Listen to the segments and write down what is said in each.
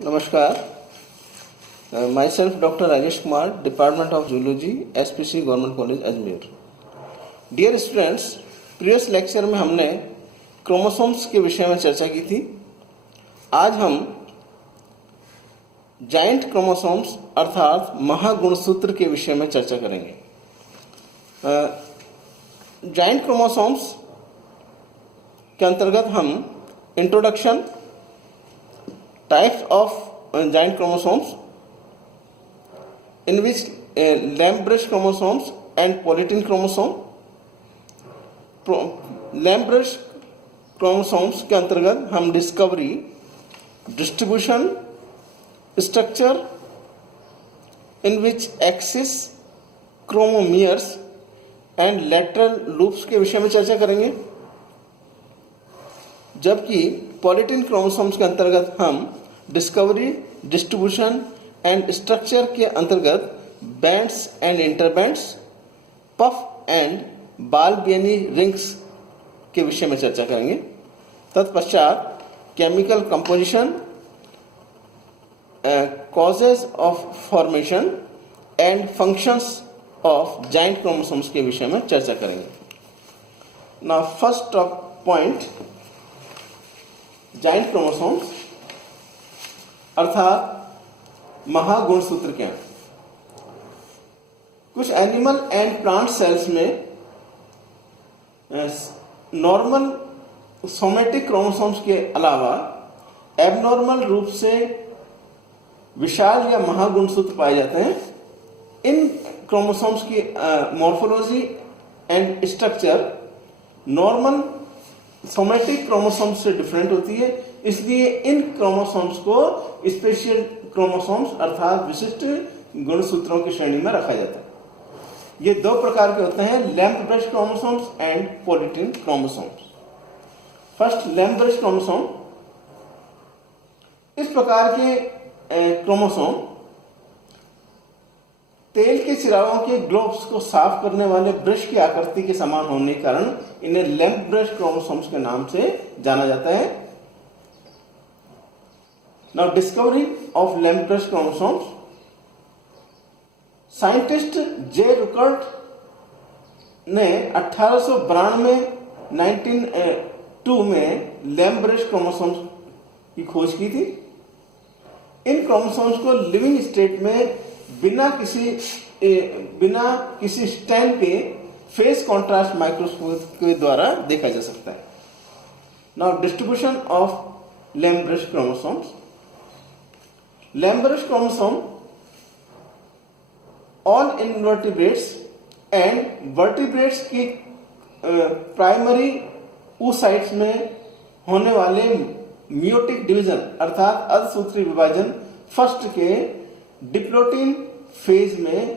नमस्कार, myself doctor Rajesh Kumar, department of zoology, SPC government college Ajmer. Dear students, previous lecture में हमने chromosomes के विषय में चर्चा की थी। आज हम जाइंट क्रोमोसोम्स अर्थात महागुणसूत्र के विषय में चर्चा करेंगे। जाइंट क्रोमोसोम्स के अंतर्गत हम introduction, types of giant chromosomes, in which lamp brush chromosomes and polytene chromosome. Lamp brush chromosomes के अंतर्गत हम discovery, distribution, structure, in which axis, chromomeres and lateral loops के विषय में चर्चा करेंगे। जबकि पॉलीटीन क्रोमोसोम्स के अंतर्गत हम डिस्कवरी, डिस्ट्रीब्यूशन एंड स्ट्रक्चर के अंतर्गत bands and interbands, puff and बाल बेनी रिंग्स के विषय में चर्चा करेंगे। तत्पश्चात chemical composition, causes of formation and functions of giant chromosomes के विषय में चर्चा करेंगे। Now first point, giant chromosomes अर्थात महागुणसूत्र क्या है। कुछ एनिमल एंड प्लांट सेल्स में नॉर्मल सोमेटिक क्रोमोसोम्स के अलावा एबनॉर्मल रूप से विशाल या महागुणसूत्र पाए जाते हैं। इन क्रोमोसोम्स की morphology and structure normal somatic chromosomes से डिफरेंट होती है, इसलिए इन क्रोमोसोम्स को स्पेशल क्रोमोसोम्स अर्थात विशिष्ट गुणसूत्रों की श्रेणी में रखा जाता है। ये दो प्रकार के होते हैं, lamp brush chromosomes and polytene chromosomes. First, lamp brush chromosome. इस प्रकार के क्रोमोसोम तेल के चिरागों के ग्लोब्स को साफ करने वाले ब्रश की आकृति के समान होने के कारण इन्हें लैम्प ब्रश क्रोमोसोम्स के नाम से जाना जाता है। Now discovery of lamp brush chromosomes. Scientist J Ruckert ने 1992 में लैम्प ब्रश क्रोमोसोम्स की खोज की थी। इन क्रोमोसोम्स को लिविंग स्टेट में बिना किसी स्टेन के फेस कॉन्ट्रास्ट माइक्रोस्कोप के द्वारा देखा जा सकता है। Now distribution of lamp brush chromosomes. Lamp brush chromosome all invertebrates and vertebrates की प्राइमरी oocytes में होने वाले मियोटिक डिवीजन अर्थात अर्धसूत्री विभाजन फर्स्ट के डिप्लोटीन फेज में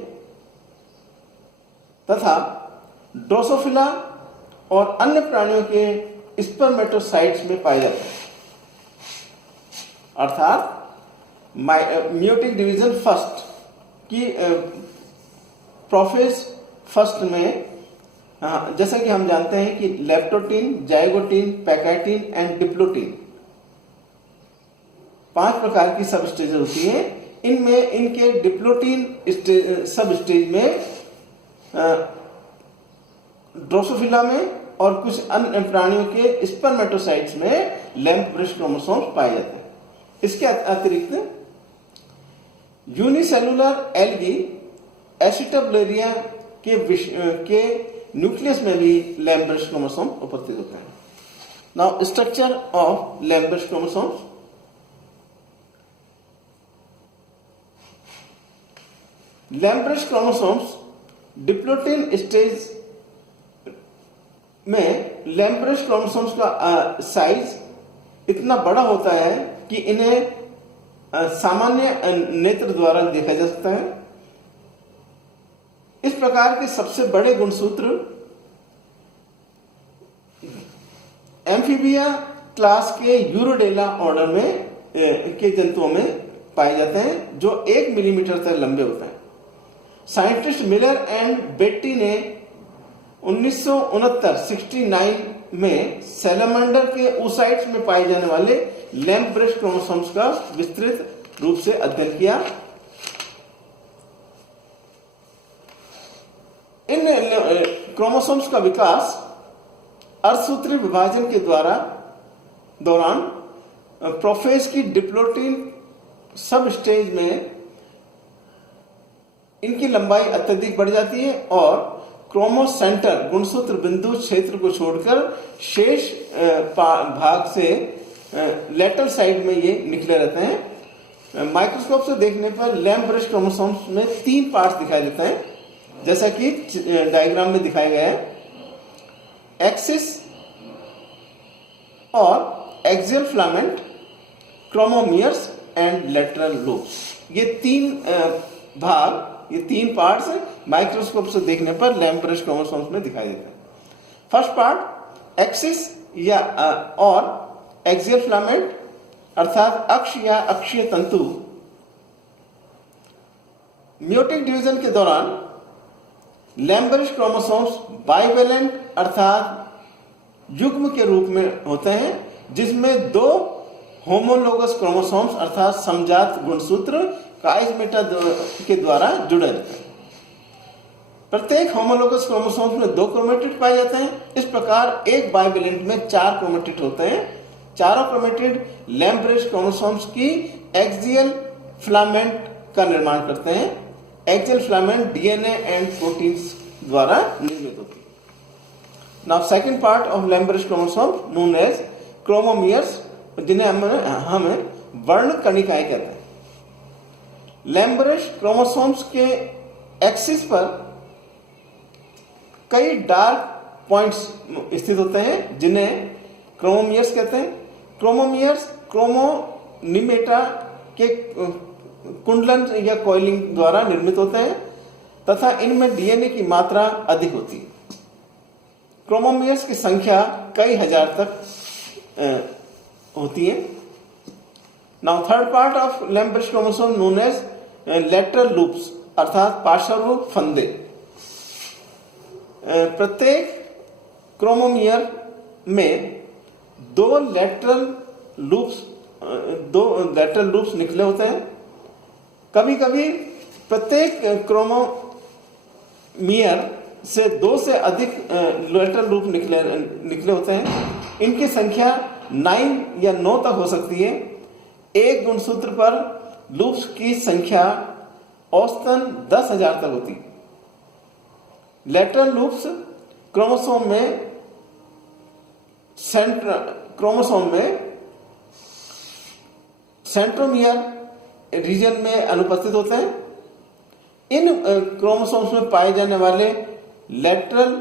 तथा ड्रोसोफिला और अन्य प्राणियों के स्पर्मेटोसाइट्स में पाए जाते हैं। अर्थात मियोटिक डिवीजन फर्स्ट की प्रोफेज फर्स्ट में जैसा कि हम जानते हैं कि leptotene, zygotene, pachytene and diplotene 5 प्रकार की सब स्टेजेस होती हैं। इनमें इनके डिप्लोटीन सब स्टेज में ड्रोसोफिला में और कुछ अन्य प्राणियों के स्पर्मेटोसाइट्स में लैम्प ब्रश क्रोमोसोम्स पाए जाते हैं। इसके अतिरिक्त यूनिसेलुलर एल्गी एसिटाब्लेरिया के न्यूक्लियस में भी लैम्प ब्रश क्रोमोसोम उपस्थित होते हैं। Now structure of lamp brush chromosomes. Lamp brush chromosomes diplotene stage में लैम्प ब्रश क्रोमोसोम्स का साइज इतना बड़ा होता है कि इन्हें सामान्य नेत्र द्वारा देखा जा सकता है। इस प्रकार के सबसे बड़े गुणसूत्र एम्फीबिया क्लास के यूरोडेला ऑर्डर में के जंतुओं में पाए जाते हैं, जो 1 मिलीमीटर तक लंबे होते हैं। साइंटिस्ट मिलर एंड बेट्टी ने 1969 में सैलमेंडर के oocytes में पाए जाने वाले लैम्प ब्रश क्रोमोसोम्स का विस्तृत रूप से अध्ययन किया। इन क्रोमोसोम्स का विकास अर्धसूत्री विभाजन के दौरान प्रोफेज की डिप्लोटीन सब स्टेज में इनकी लंबाई अत्यधिक बढ़ जाती है और क्रोमोसेंटर गुणसूत्र बिंदु क्षेत्र को छोड़कर शेष भाग से लेटरल साइड में ये निकले रहते हैं। माइक्रोस्कोप से देखने पर लैम्प ब्रश क्रोमोसोम्स में 3 पार्ट्स दिखाई देते हैं, जैसा कि डायग्राम में दिखाया गया है। एक्सिस और axial filament, chromomeres and lateral loops. ये 3 पार्ट्स माइक्रोस्कोप से देखने पर लैम्प ब्रश क्रोमोसोम्स में दिखाई देते हैं। फर्स्ट पार्ट एक्सिस या और एक्सियल फिलामेंट अर्थात अक्ष या अक्षीय तंतु म्योटिक डिवीजन के दौरान लैम्प ब्रश क्रोमोसोम्स बाइवेलेंट अर्थात युग्म के रूप में होते हैं, जिसमें 2 होमोलोगस क्रोमोसोम्स अर्थात समजात गुणसूत्र काइजमेटा के द्वारा जुड़े रहते हैं। प्रत्येक होमोलोगस क्रोमोसोम्स में 2 क्रोमेटिड पाए जाते हैं। इस प्रकार एक बाइवेलेंट में 4 क्रोमेटिड होते हैं। चारों क्रोमेटिड लैम्प ब्रश क्रोमोसोम्स की एक्सियल फिलामेंट का निर्माण करते हैं। Axial filament DNA and proteins द्वारा निर्मित होती है। Now second part of lamp brush chromosome known as chromomeres, जिन्हें हमें वर्ण कणिकाएं कहते हैं। लैम्प ब्रश क्रोमोसोम्स के एक्सिस पर कई डार्क पॉइंट्स स्थित होते हैं, जिन्हें क्रोमोमियर्स कहते हैं। क्रोमोमियर्स क्रोमोनिमेटा के कुंडलन या कॉइलिंग द्वारा निर्मित होते हैं तथा इनमें डीएनए की मात्रा अधिक होती है। क्रोमोमियर्स की संख्या कई हजार तक होती है। Now third part of lamp brush chromosome known as lateral loops अर्थात पार्श्व फंदे। प्रत्येक क्रोमोमियर में 2 लेटरल लूप्स निकले होते हैं। कभी कभी प्रत्येक क्रोमोमियर से 2 से अधिक लेटरल लूप निकले होते हैं। इनकी संख्या 9 या 9 तक हो सकती है। एक गुणसूत्र पर लूप्स की संख्या औसतन 10,000 तक होती है। लेटरल लूप्स क्रोमोसोम में सेंट्रोमियर रीजन में अनुपस्थित होते हैं। इन क्रोमोसोम्स में पाए जाने वाले लेटरल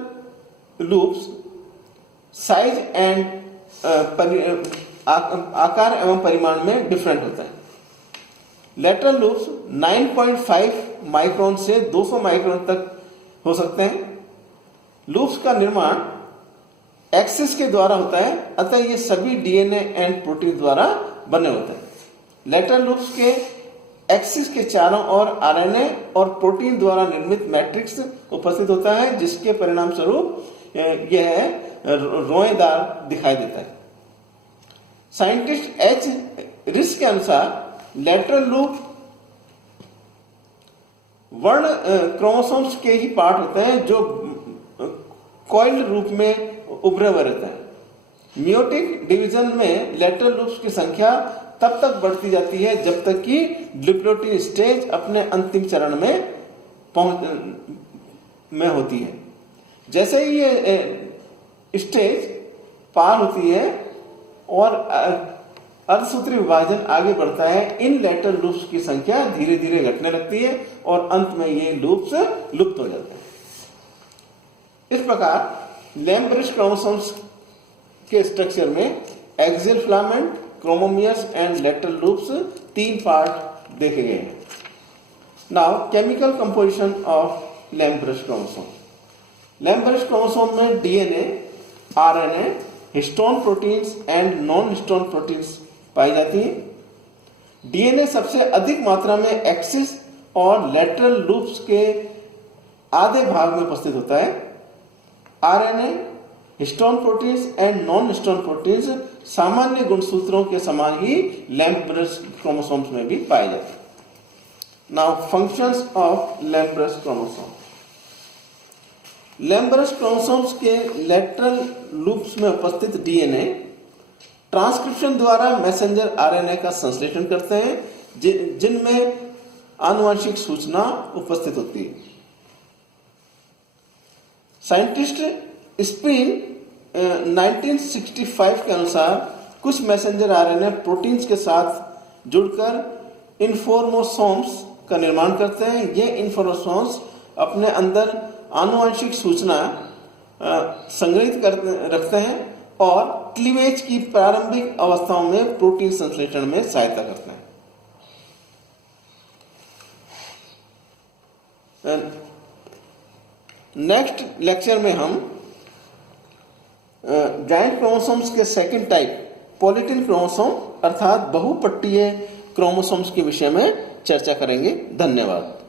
लूप्स साइज एंड आकार एवं परिमाण में डिफरेंट होता है। लेटरल लूप्स 9.5 माइक्रोन से 200 माइक्रोन तक हो सकते हैं। लूप्स का निर्माण एक्सिस के द्वारा होता है, अतः ये सभी डीएनए एंड प्रोटीन द्वारा बने होते हैं। लेटरल लूप्स के एक्सिस के चारों ओर आरएनए और प्रोटीन द्वारा निर्मित मैट्रिक्स उपस्थित होता है, जिसके परिणाम स्वरूप यह रोएदार दिखाई देता है। साइंटिस्ट एच रिस के अनुसार लेटरल लूप वर्ण क्रोमोसोम्स के ही पार्ट होते हैं जो कॉइल्ड रूप में उभरे हुए रहते हैं। म्योटिक डिवीजन में लेटरल लूप्स की संख्या तब तक बढ़ती जाती है जब तक कि डिप्लोटीन स्टेज अपने अंतिम चरण में होती है। जैसे ही ये स्टेज पार होती है और अर्धसूत्री विभाजन आगे बढ़ता है, इन लेटरल लूप्स की संख्या धीरे धीरे घटने लगती है और अंत में ये लूप्स लुप्त हो जाते हैं। इस प्रकार लैम्प ब्रश क्रोमोसोम्स के स्ट्रक्चर में axial filament, chromomeres and lateral loops 3 part देखे गए हैं। Now chemical composition of lamp brush chromosome. Lamp brush chromosome में DNA, RNA, histone proteins and non histone proteins पाई जाती हैं। डीएनए सबसे अधिक मात्रा में एक्सिस और लेटरल लूप्स के आधे भाग में उपस्थित होता है। RNA histone proteins and non histone proteins सामान्य गुणसूत्रों के समान ही लैम्प ब्रश क्रोमोसोम्स में भी पाए जाते हैं। Now functions of lamp brush chromosome. Lamp brush chromosomes के लेटरल लूप्स में उपस्थित डीएनए ट्रांसक्रिप्शन द्वारा मैसेंजर आरएनए का संश्लेषण करते हैं जिनमें आनुवंशिक सूचना उपस्थित होती है। साइंटिस्ट स्पिन 1965 के अनुसार कुछ मैसेंजर आरएनए प्रोटीन्स के साथ जुड़कर इन्फोर्मोसोम्स का निर्माण करते हैं। ये इन्फोर्मोसोम्स अपने अंदर आनुवंशिक सूचना संग्रहित रखते हैं और क्लीवेज की प्रारंभिक अवस्थाओं में प्रोटीन संश्लेषण में सहायता करते हैं। नेक्स्ट लेक्चर में हम जॉइंट क्रोमोसोम्स के सेकंड टाइप पॉलीटिन क्रोमोसोम अर्थात बहुपट्टीय क्रोमोसोम्स के विषय में चर्चा करेंगे। धन्यवाद।